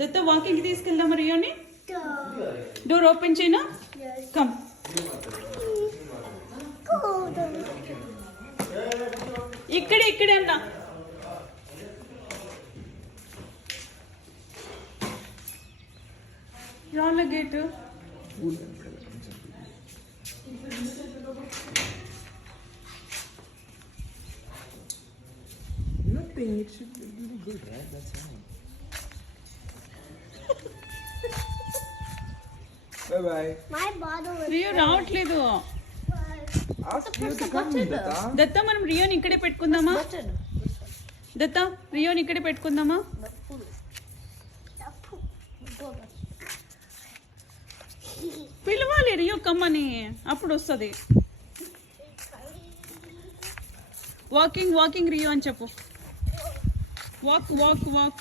దత్త వాకింగ్కి తీసుకెళ్దాం రియోని. డోర్ ఓపెన్ చేయనా? కమ్. ఇక్కడే అన్నా. రాళ్ళ gate. Nothing. It should be good, right? That's fine. Bye bye. My bottle is Rio రావట్లేదు. Ask you to come, Data. దత్త మనం రియోని ఇక్కడే పెట్టుకుందామా? దత్త రియోని ఇక్కడే పెట్టుకుందామా? పిలవాలి రియో కమ్మని, అప్పుడు వస్తుంది. వాకింగ్ రియో అని చెప్పు. వాక్.